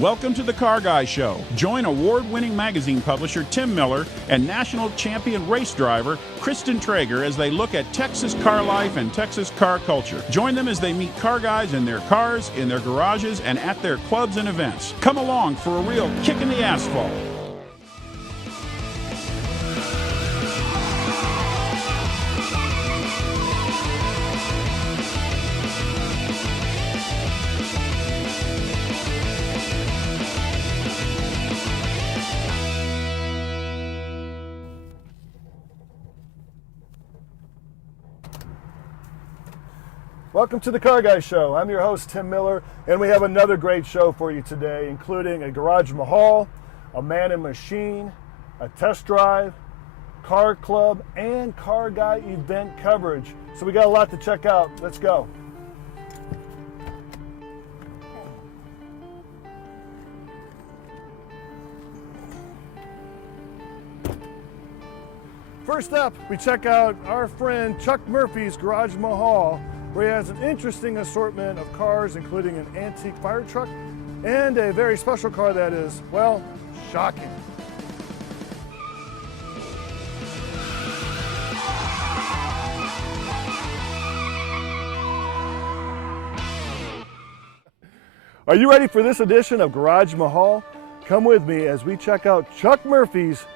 Welcome to the Car Guy Show. Join award-winning magazine publisher Tim Miller and national champion race driver Kristin Traeger as they look at Texas car life and Texas car culture. Join them as they meet car guys in their cars, in their garages, and at their clubs and events. Come along for a real kick in the asphalt. Welcome to the Car Guy Show. I'm your host, Tim Miller, and we have another great show for you today, including a garage Mahal, a man and machine, a test drive, car club, and Car Guy event coverage. So we got a lot to check out. Let's go. First up, we check out our friend Chuck Murphy's Garage Mahal, where he has an interesting assortment of cars, including an antique fire truck and a very special car that is, well, shocking. Are you ready for this edition of Garage Mahal? Come with me as we check out Chuck Murphy's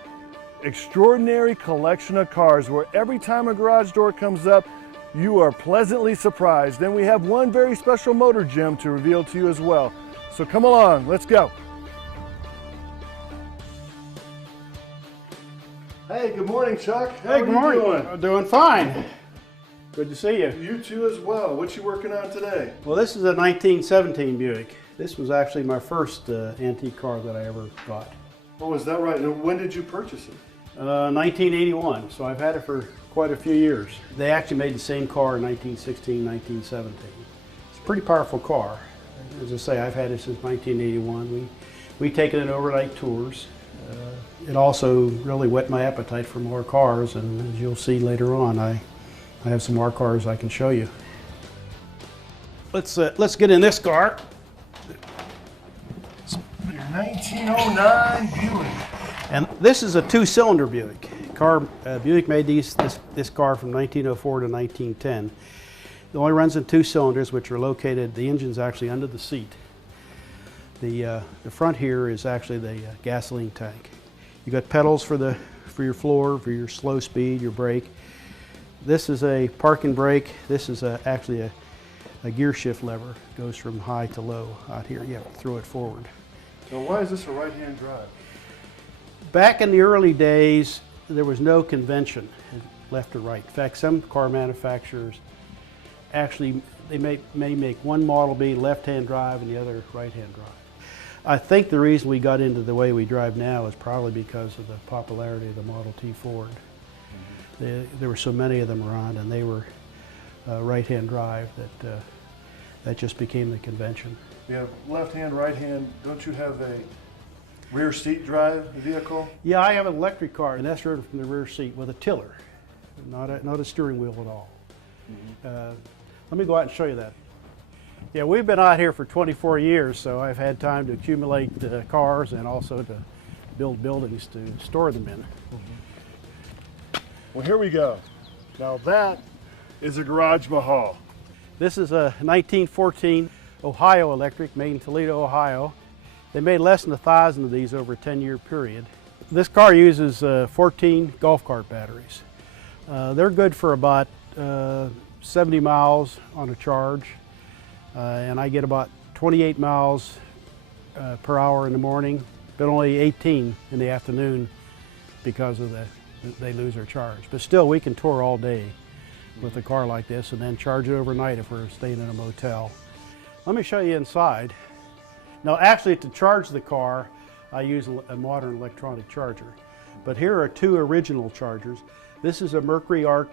extraordinary collection of cars, where every time a garage door comes up, you are pleasantly surprised. Then we have one very special motor gem to reveal to you as well. So come along, let's go. Hey, good morning, Chuck. Hey, good morning. Doing? I'm doing fine. Good to see you. You too as well. What you working on today? Well, this is a 1917 Buick. This was actually my first antique car that I ever bought. Oh, is that right? And when did you purchase it? 1981, so I've had it for quite a few years. They actually made the same car in 1916, 1917. It's a pretty powerful car. As I say, I've had it since 1981. We take it in overnight tours. It also really whet my appetite for more cars, and as you'll see later on, I have some more cars I can show you. Let's get in this car. Your 1909 Buick. And this is a two-cylinder Buick. Buick made this car from 1904 to 1910. It only runs in two cylinders, which are located, the engine's actually under the seat. The front here is actually the gasoline tank. You got pedals for your floor, for your slow speed, your brake. This is a parking brake. This is actually a gear shift lever. It goes from high to low out here. You have to throw it forward. So why is this a right-hand drive? Back in the early days, there was no convention, left or right. In fact, some car manufacturers actually, they may make one Model B left-hand drive and the other right-hand drive. I think the reason we got into the way we drive now is probably because of the popularity of the Model T Ford. There were so many of them around, and they were right-hand drive that just became the convention. You have left-hand, right-hand. Don't you have a rear seat drive vehicle? Yeah, I have an electric car, and that's driven from the rear seat with a tiller, not a steering wheel at all. Let me go out and show you that. Yeah, we've been out here for 24 years, so I've had time to accumulate cars and also to build buildings to store them in. Well, here we go. Now that is a Garage Mahal. This is a 1914 Ohio electric, made in Toledo, Ohio. They made less than 1,000 of these over a 10-year period. This car uses 14 golf cart batteries. They're good for about 70 miles on a charge, and I get about 28 miles per hour in the morning, but only 18 in the afternoon because of they lose their charge. But still, we can tour all day with a car like this and then charge it overnight if we're staying in a motel. Let me show you inside. Now, actually, to charge the car, I use a modern electronic charger. But here are two original chargers. This is a Mercury arc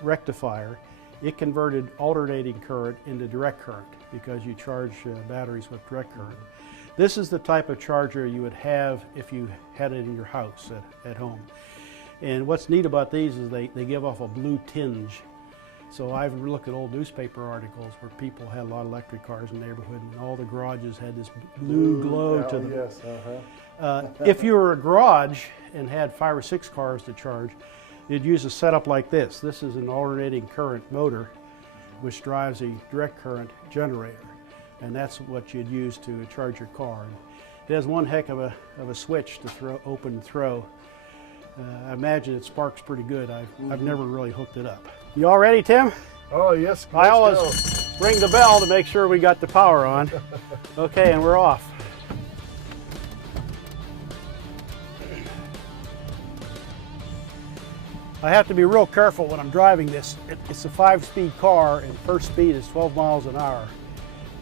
rectifier. It converted alternating current into direct current because you charge batteries with direct current. This is the type of charger you would have if you had it in your house at home. And what's neat about these is they give off a blue tinge. So I've looked at old newspaper articles where people had a lot of electric cars in the neighborhood, and all the garages had this blue glow to them. Yes, If you were a garage and had 5 or 6 cars to charge, you'd use a setup like this. This is an alternating current motor which drives a direct current generator, and that's what you'd use to charge your car. It has one heck of a switch to open and throw. I imagine it sparks pretty good. I've never really hooked it up. You all ready, Tim? Oh, yes. I always ring the bell to make sure we got the power on. Okay, and we're off. I have to be real careful when I'm driving this. It's a 5-speed car, and first speed is 12 miles an hour,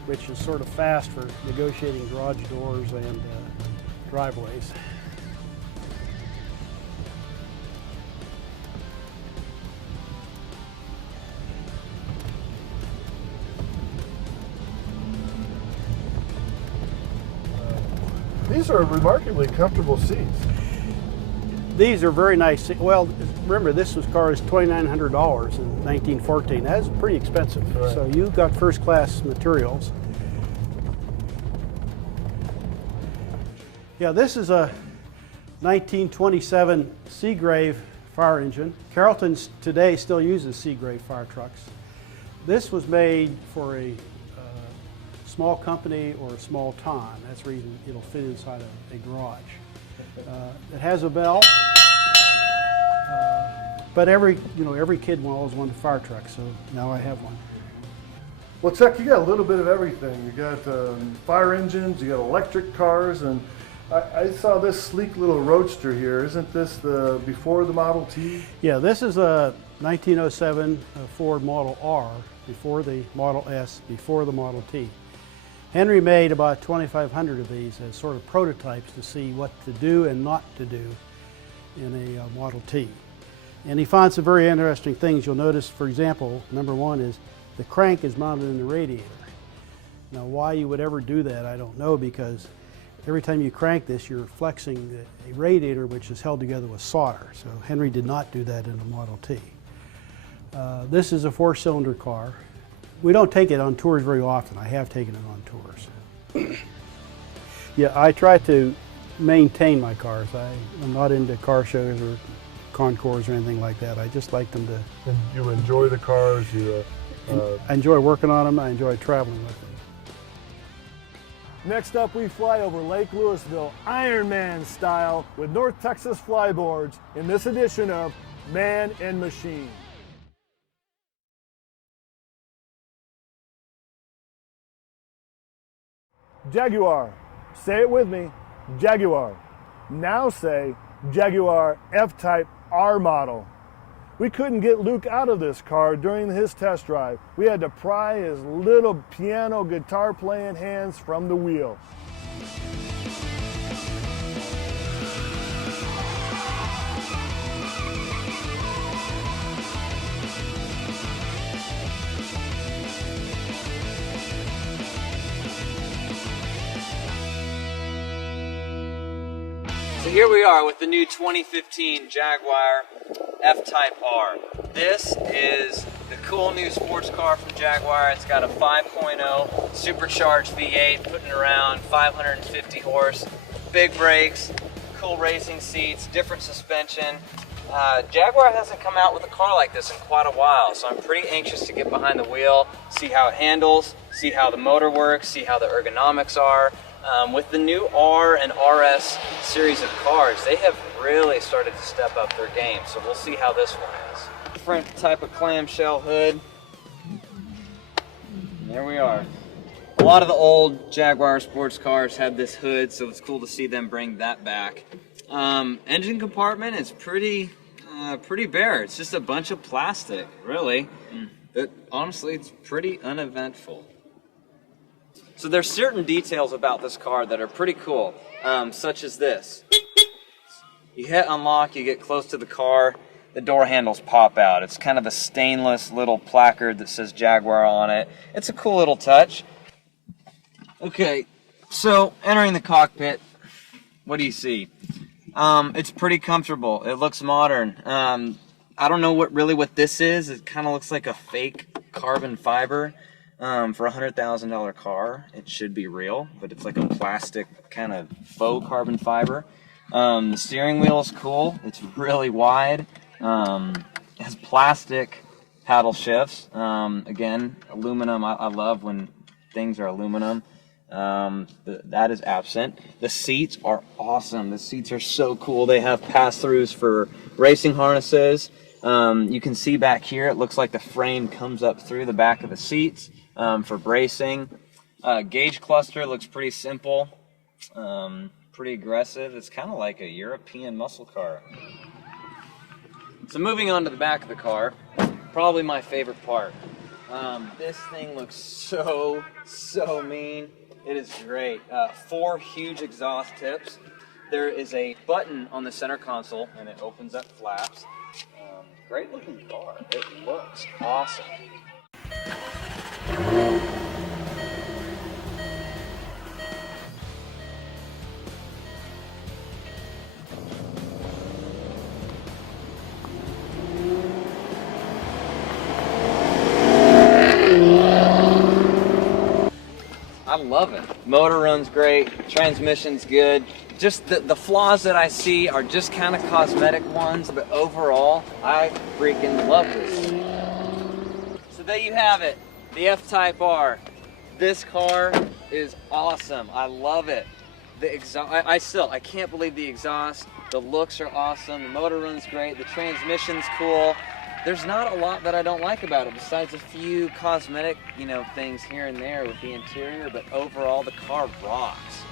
which is sort of fast for negotiating garage doors and driveways. These are remarkably comfortable seats. These are very nice. Well, remember, this car is $2,900 in 1914. That's pretty expensive. Right. So you've got first-class materials. Yeah, this is a 1927 Seagrave fire engine. Carrollton today still uses Seagrave fire trucks. This was made for a small company or a small town. That's the reason it'll fit inside a garage. It has a bell, but every kid always wanted a fire truck, so now I have one. Well, Chuck, you got a little bit of everything. You got fire engines, you got electric cars, and I saw this sleek little roadster here. Isn't this before the Model T? Yeah, this is a 1907 Ford Model R, before the Model S, before the Model T. Henry made about 2,500 of these as sort of prototypes to see what to do and not to do in a Model T. And he found some very interesting things. You'll notice, for example, number one is the crank is mounted in the radiator. Now, why you would ever do that, I don't know, because every time you crank this, you're flexing a radiator which is held together with solder. So Henry did not do that in a Model T. This is a 4-cylinder car. We don't take it on tours very often. I have taken it on tours. Yeah, I try to maintain my cars. I'm not into car shows or concours or anything like that. I just like them to... And you enjoy the cars? I enjoy working on them. I enjoy traveling with them. Next up, we fly over Lake Louisville, Iron Man style, with North Texas flyboards in this edition of Man and Machine. Jaguar. Say it with me. Jaguar. Now say Jaguar F-Type R model. We couldn't get Luke out of this car during his test drive. We had to pry his little piano guitar playing hands from the wheel. So here we are with the new 2015 Jaguar F-Type R. This is the cool new sports car from Jaguar. It's got a 5.0 supercharged V8 putting around 550 horse, big brakes, cool racing seats, different suspension. Jaguar hasn't come out with a car like this in quite a while, so I'm pretty anxious to get behind the wheel, see how it handles, see how the motor works, see how the ergonomics are. With the new R and RS series of cars, they have really started to step up their game, so we'll see how this one is. Different type of clamshell hood. And there we are. A lot of the old Jaguar sports cars had this hood, so it's cool to see them bring that back. Engine compartment is pretty bare. It's just a bunch of plastic, really. But honestly, it's pretty uneventful. So there's certain details about this car that are pretty cool, such as this. You hit unlock, you get close to the car, the door handles pop out. It's kind of a stainless little placard that says Jaguar on it. It's a cool little touch. Okay, so entering the cockpit, what do you see? It's pretty comfortable. It looks modern. I don't know what this is. It kind of looks like a fake carbon fiber. For a $100,000 car, it should be real, but it's like a plastic kind of faux carbon fiber. The steering wheel is cool. It's really wide. It has plastic paddle shifts. Again, aluminum. I love when things are aluminum. That is absent. The seats are awesome. The seats are so cool. They have pass-throughs for racing harnesses. You can see back here, it looks like the frame comes up through the back of the seats. For bracing. Gauge cluster looks pretty simple, pretty aggressive. It's kind of like a European muscle car. So moving on to the back of the car, probably my favorite part. This thing looks so mean. It is great. 4 huge exhaust tips. There is a button on the center console and it opens up flaps. Great looking car. It looks awesome. I love it. Motor runs great, transmission's good. Just the flaws that I see are just kind of cosmetic ones, but overall, I freaking love this. So there you have it, the F-Type R. This car is awesome. I love it. The exhaust, I can't believe the exhaust. The looks are awesome. The motor runs great. The transmission's cool. There's not a lot that I don't like about it besides a few cosmetic, things here and there with the interior, but overall the car rocks.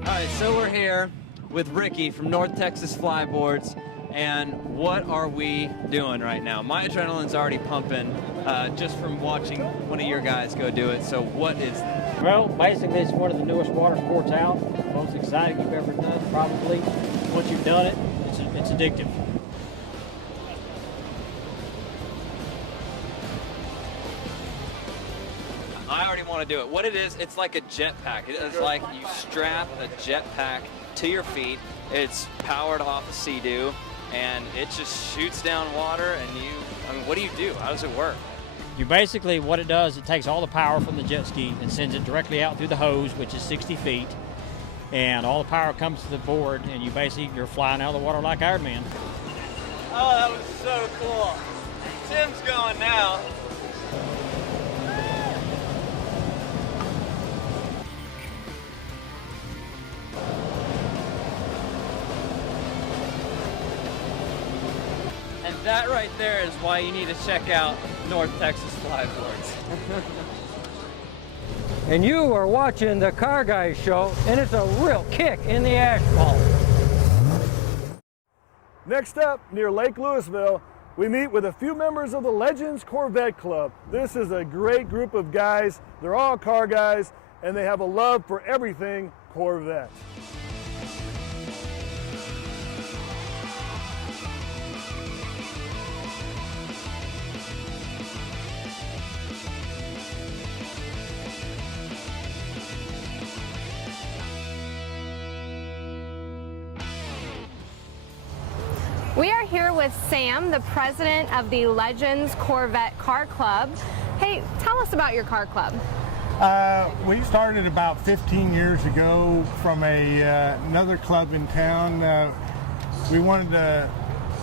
Alright, so we're here with Ricky from North Texas Flyboards, and what are we doing right now? My adrenaline's already pumping just from watching one of your guys go do it, so what is that? Well, basically it's one of the newest water sports out, most exciting you've ever done probably. Once you've done it, it's addictive. I already want to do it. What it is, it's like a jetpack. It's like you strap a jetpack to your feet. It's powered off of Sea-Doo, and it just shoots down water, and what do you do? How does it work? You basically, what it does, it takes all the power from the jet ski and sends it directly out through the hose, which is 60 feet, and all the power comes to the board, and you're flying out of the water like Iron Man. Oh, that was so cool. Tim's going now. And that right there is why you need to check out North Texas Flyboards. And you are watching the Car Guys Show, and it's a real kick in the asphalt. Next up, near Lake Louisville, we meet with a few members of the Legends Corvette Club. This is a great group of guys. They're all car guys, and they have a love for everything Corvette. We are here with Sam, the president of the Legends Corvette Car Club. Hey, tell us about your car club. We started about 15 years ago from another club in town. We wanted to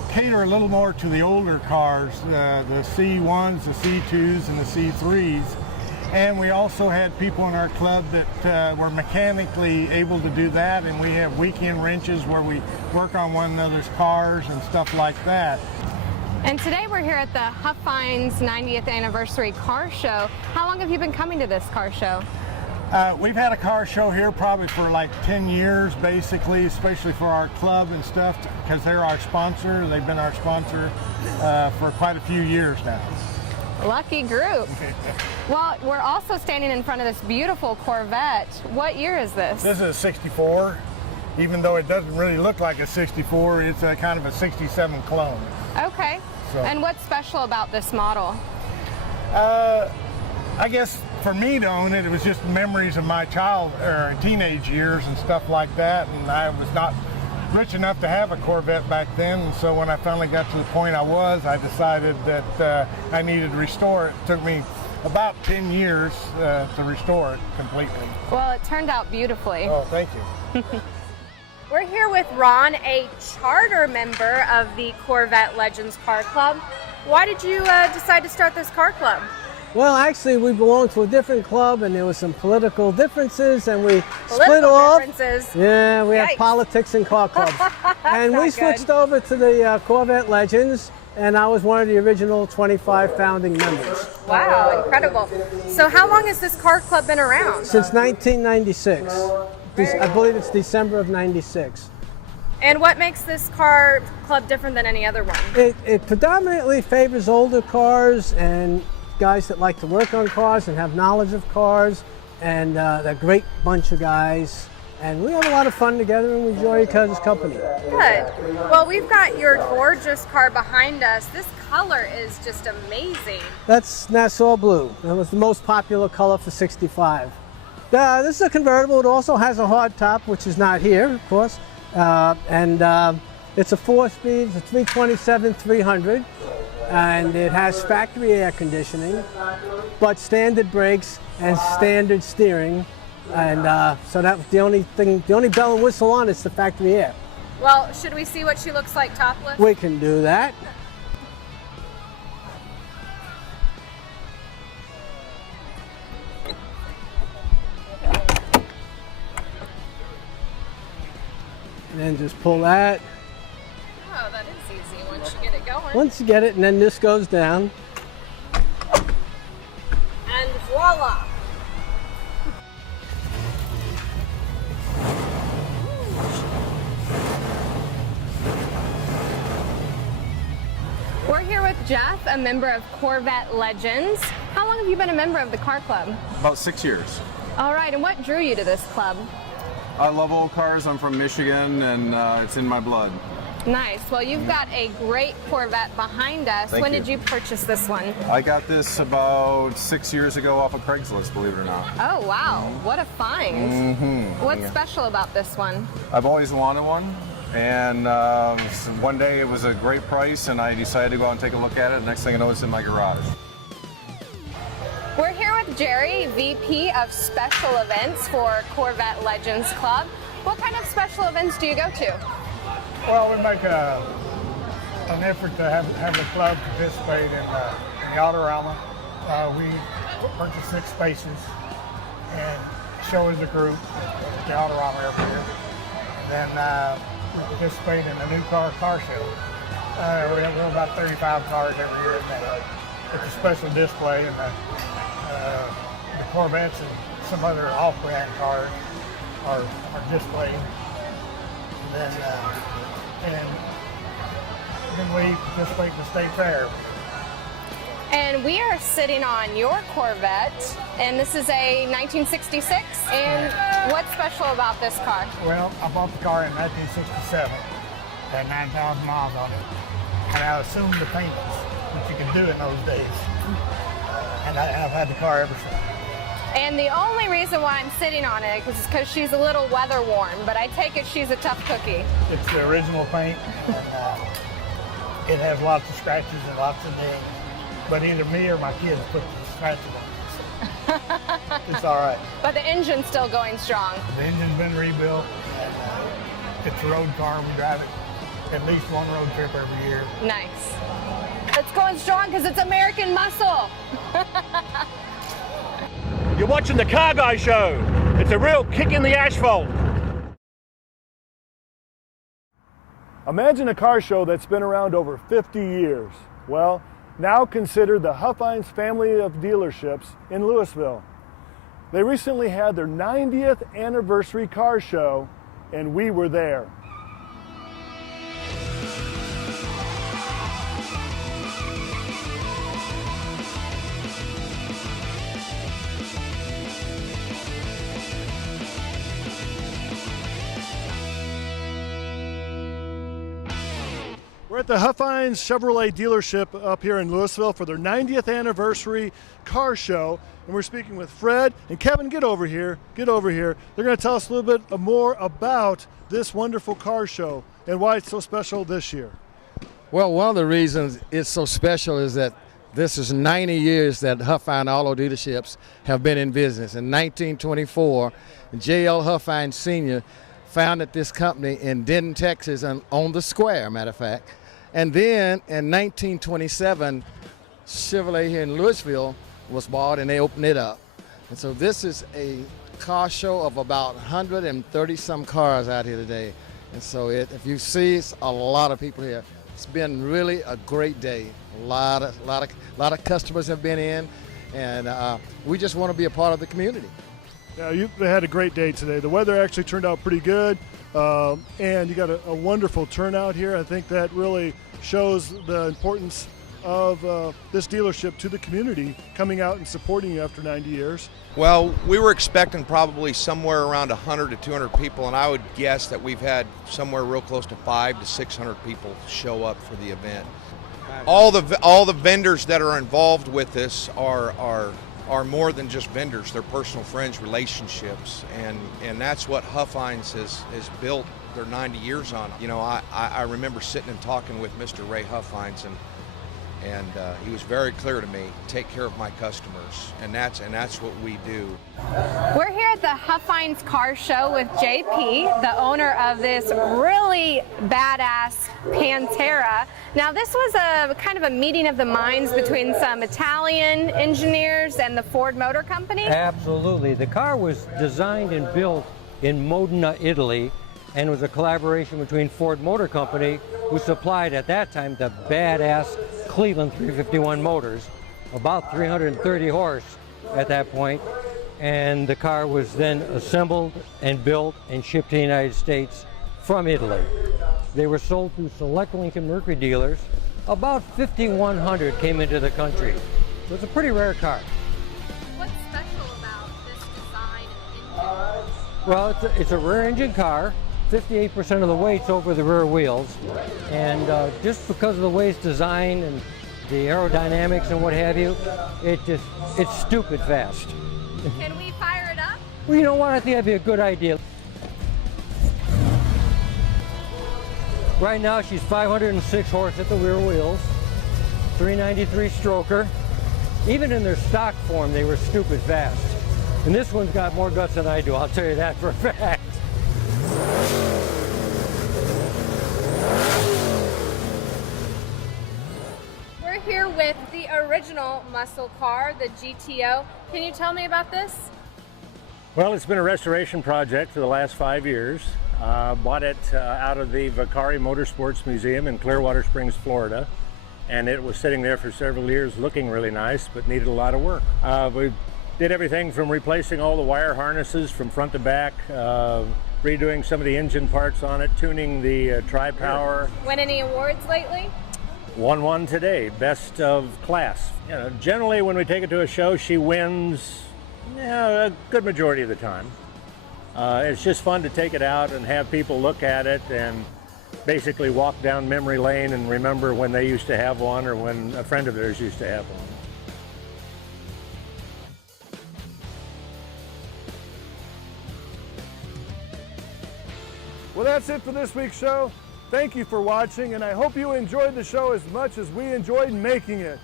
cater a little more to the older cars, the C1s, the C2s, and the C3s. And we also had people in our club that were mechanically able to do that, and we have weekend wrenches where we work on one another's cars and stuff like that. And today we're here at the Huffine's 90th anniversary car show. How long have you been coming to this car show? We've had a car show here probably for like 10 years, basically, especially for our club and stuff, because they're our sponsor. They've been our sponsor for quite a few years now. Lucky group. Well, we're also standing in front of this beautiful Corvette. What year is this? This is a 64. even though it doesn't really look like a 64, it's a kind of a 67 clone. Okay. So- And what's special about this model? I guess for me to own it, it was just memories of my teenage years and stuff like that, and I was not rich enough to have a Corvette back then, and so when I finally got to the point I decided that I needed to restore it. It took me about 10 years to restore it completely. Well, it turned out beautifully. Oh, thank you. We're here with Ron, a charter member of the Corvette Legends Car Club. Why did you decide to start this car club? Well, actually, we belong to a different club, and there was some political differences, and we split off. Differences. Yeah, we have Yikes. politics in car clubs. And we not switched good. over to the Corvette Legends, and I was one of the original 25 founding members. Wow, incredible. So how long has this car club been around? Since 1996. I believe it's December of 96. And what makes this car club different than any other one? It predominantly favors older cars and guys that like to work on cars and have knowledge of cars, and they're a great bunch of guys, and we have a lot of fun together and we enjoy each other's company. Good. Well, we've got your gorgeous car behind us. This color is just amazing. That's Nassau Blue. That was the most popular color for 65. This is a convertible. It also has a hard top, which is not here, of course, and it's a 4-speed, it's a 327 300. And it has factory air conditioning, but standard brakes and standard steering, and so that was the only thing, the only bell and whistle on is the factory air. Well, should we see what she looks like topless? We can do that. And then just pull that. Oh, that is easy once you get it going. Once you get it, and then this goes down. And voila! We're here with Jeff, a member of Corvette Legends. How long have you been a member of the car club? About 6 years. All right, and what drew you to this club? I love old cars. I'm from Michigan, and it's in my blood. Nice. Well, you've got a great Corvette behind us. Thank When you. did you purchase this one? I got this about 6 years ago off of Craigslist, believe it or not. Oh, wow. What a find. What's Yeah. special about this one? I've always wanted one, and so one day it was a great price, and I decided to go out and take a look at it. Next thing I know, it's in my garage. We're here with Jerry, VP of Special Events for Corvette Legends Club. What kind of special events do you go to? Well, we make an effort to have the club participate in the Autorama. We purchase 6 spaces and show as a group at the Autorama every year. And then we participate in the new car show. We have about 35 cars every year, and it's a special display, and the Corvettes and some other off-brand cars are displayed. And then we participate in the state fair. And we are sitting on your Corvette, and this is a 1966. And what's special about this car? Well, I bought the car in 1967. Had 9,000 miles on it. And I assumed the payments, which you could do in those days. And I've had the car ever since. And the only reason why I'm sitting on it is because she's a little weather worn, but I take it she's a tough cookie. It's the original paint, and it has lots of scratches and lots of dings. But either me or my kids put the scratches on it, so it's all right. But the engine's still going strong. The engine's been rebuilt, and it's a road car. We drive it at least one road trip every year. Nice. It's going strong because it's American muscle. You're watching the Car Guy Show. It's a real kick in the asphalt. Imagine a car show that's been around over 50 years. Well, now consider the Huffine's family of dealerships in Louisville. They recently had their 90th anniversary car show, and we were there. We're at the Huffine Chevrolet dealership up here in Louisville for their 90th anniversary car show. And we're speaking with Fred and Kevin. Get over here. Get over here. They're going to tell us a little bit more about this wonderful car show and why it's so special this year. Well, one of the reasons it's so special is that this is 90 years that Huffine Auto dealerships have been in business. In 1924, J.L. Huffine Sr. founded this company in Denton, Texas, on the square, matter of fact. And then in 1927, Chevrolet here in Louisville was bought and they opened it up. And so this is a car show of about 130 some cars out here today. And so if you see, it's a lot of people here. It's been really a great day. A lot of customers have been in, and we just want to be a part of the community. Yeah, you had a great day today. The weather actually turned out pretty good, and you got a wonderful turnout here. I think that really shows the importance of this dealership to the community, coming out and supporting you after 90 years. Well, we were expecting probably somewhere around 100 to 200 people, and I would guess that we've had somewhere real close to 500 to 600 people show up for the event. All the vendors that are involved with this are more than just vendors. They're personal friends, relationships, and that's what Huffines has built their 90 years on. You know, I remember sitting and talking with Mr. Ray Huffines, and he was very clear to me, take care of my customers, and that's what we do. We're here at the Huffines Car Show with JP, the owner of this really badass Pantera. Now this was a kind of a meeting of the minds between some Italian engineers and the Ford Motor Company? Absolutely. The car was designed and built in Modena, Italy, and was a collaboration between Ford Motor Company, who supplied at that time the badass Cleveland 351 motors, about 330 horse at that point, and the car was then assembled and built and shipped to the United States from Italy. They were sold through select Lincoln Mercury dealers. About 5,100 came into the country. So it's a pretty rare car. What's special about this design and engine? Well, it's a rear engine car. 58% of the weight's over the rear wheels, and just because of the way it's designed and the aerodynamics and what have you, it's stupid fast. Can we fire it up? Well, you know what? I think that'd be a good idea. Right now, she's 506 horse at the rear wheels, 393 stroker. Even in their stock form, they were stupid fast. And this one's got more guts than I do, I'll tell you that for a fact. We're here with the original muscle car, the GTO. Can you tell me about this? Well, it's been a restoration project for the last 5 years. Bought it out of the Vicari Motorsports Museum in Clearwater Springs, Florida. And it was sitting there for several years looking really nice, but needed a lot of work. We did everything from replacing all the wire harnesses from front to back, redoing some of the engine parts on it, tuning the tri-power. Win any awards lately? Won one today, best of class. You know, generally when we take it to a show, she wins a good majority of the time. It's just fun to take it out and have people look at it and basically walk down memory lane and remember when they used to have one or when a friend of theirs used to have one. Well, that's it for this week's show. Thank you for watching, and I hope you enjoyed the show as much as we enjoyed making it.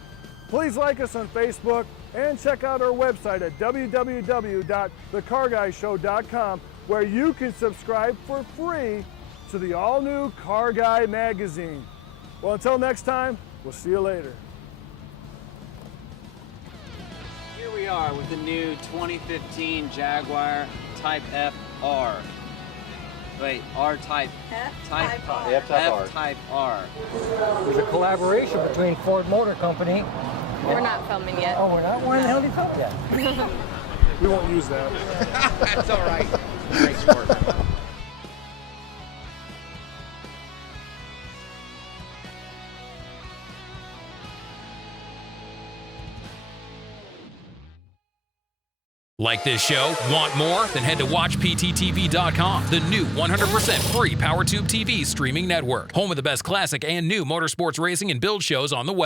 Please like us on Facebook and check out our website at www.thecarguyshow.com, where you can subscribe for free to the all-new Car Guy magazine. Well, until next time, we'll see you later. Here we are with the new 2015 Jaguar Type F R. Wait, R-Type. F-Type R. F-Type R. There's a collaboration between Ford Motor Company. We're not filming yet. Oh, we're not? Why the hell did you film yet? We won't use that. That's all right. Thanks, Mark. Like this show? Want more? Then head to WatchPTTV.com, the new 100% free PowerTube TV streaming network. Home of the best classic and new motorsports racing and build shows on the web.